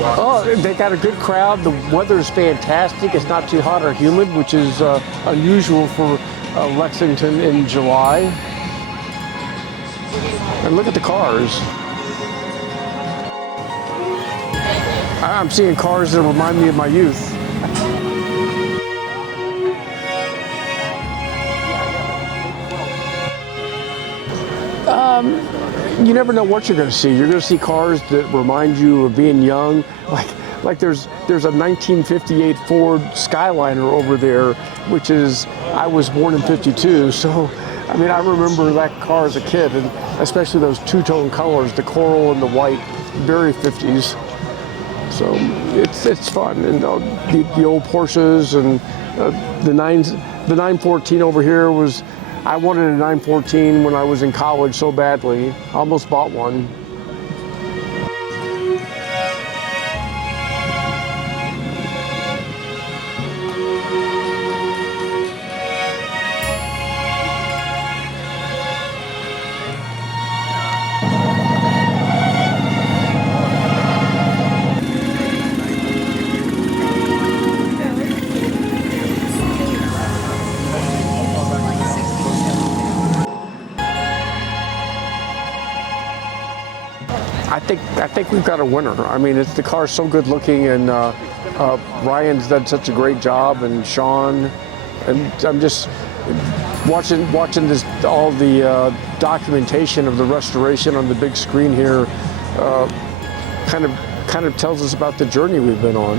Oh, they got a good crowd. The weather's fantastic. It's not too hot or humid, which is unusual for Lexington in July. And look at the cars. I'm seeing cars that remind me of my youth. You never know what you're going to see. You're going to see cars that remind you of being young. Like there's a 1958 Ford Skyliner over there, which is, I was born in '52, so I mean I remember that car as a kid, and especially those two-tone colors, the coral and the white, very 50s. So it's fun, and the old Porsches and the 914 over here was. I wanted a 914 when I was in college so badly. Almost bought one. I think we've got a winner. I mean, the car's so good looking, and Ryan's done such a great job, and Sean, and I'm just watching this, all the documentation of the restoration on the big screen here. Kind of tells us about the journey we've been on.